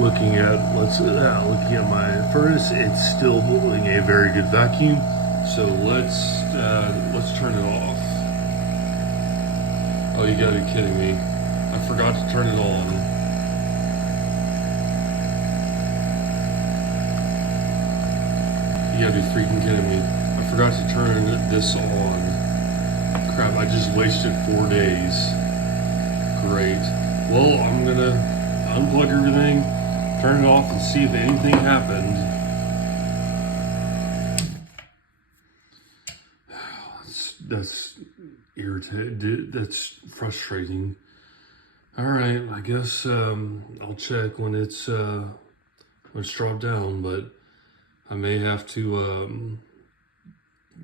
Looking at my furnace, it's still doing a very good vacuum. So let's turn it off. Oh, you gotta be kidding me! I forgot to turn it on. You gotta be freaking kidding me! I forgot to turn this on. Crap! I just wasted 4 days. Great. Well, I'm gonna unplug everything, turn it off, and see if anything happened. That's irritating. That's frustrating. All right, I guess I'll check when it's dropped down, but I may have to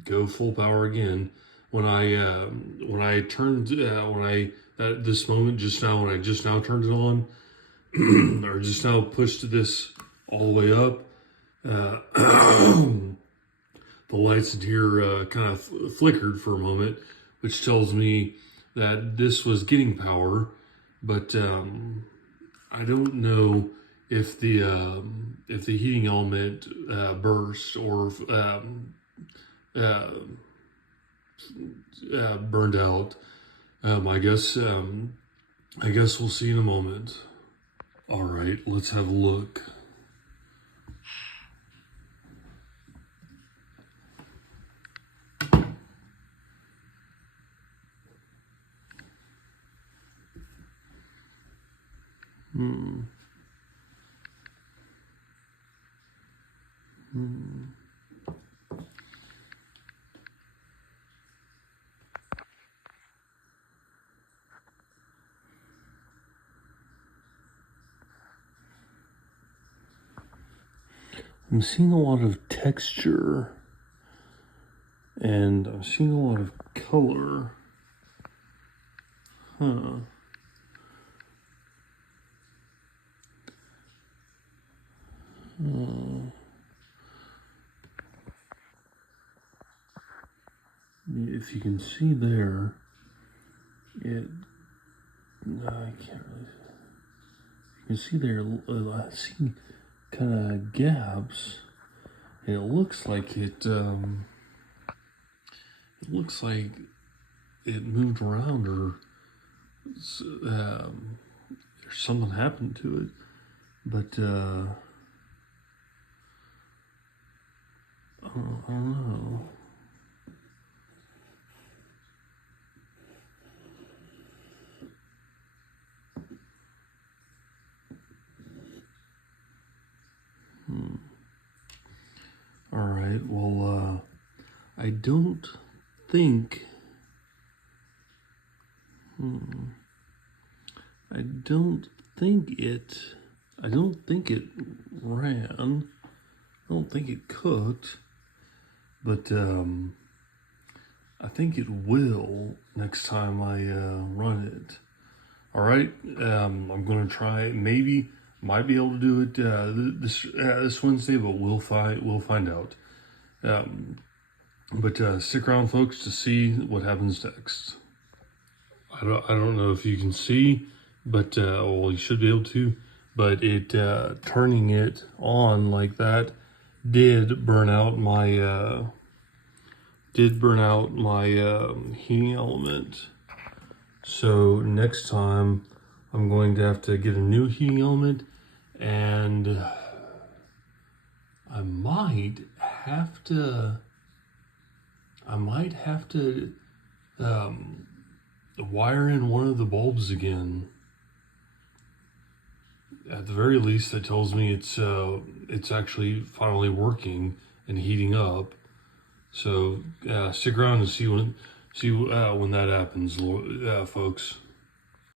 go full power again. When I turned this moment just now, when I just now turned it on, or just now pushed this all the way up, the lights in here kind of flickered for a moment, which tells me that this was getting power, but I don't know if the heating element burst or burned out. I guess we'll see in a moment. All right, let's have a look. I'm seeing a lot of texture, and I'm seeing a lot of color. Huh. If you can see there, I can't really. You can see there, I see kind of gaps, and it looks like it moved around, or there's something happened to it, but I don't know. All right, well, I don't think, I don't think it ran, I don't think it cooked, but I think it will next time I run it. All right, I'm gonna try, maybe, might be able to do it this Wednesday, but we'll find out. But stick around, folks, to see what happens next. I don't know if you can see, but well, you should be able to. But it turning it on like that did burn out my heating element. So next time I'm going to have to get a new heating element, and I might have to wire in one of the bulbs again. At the very least, that tells me it's actually finally working and heating up. So stick around and see when that happens, folks.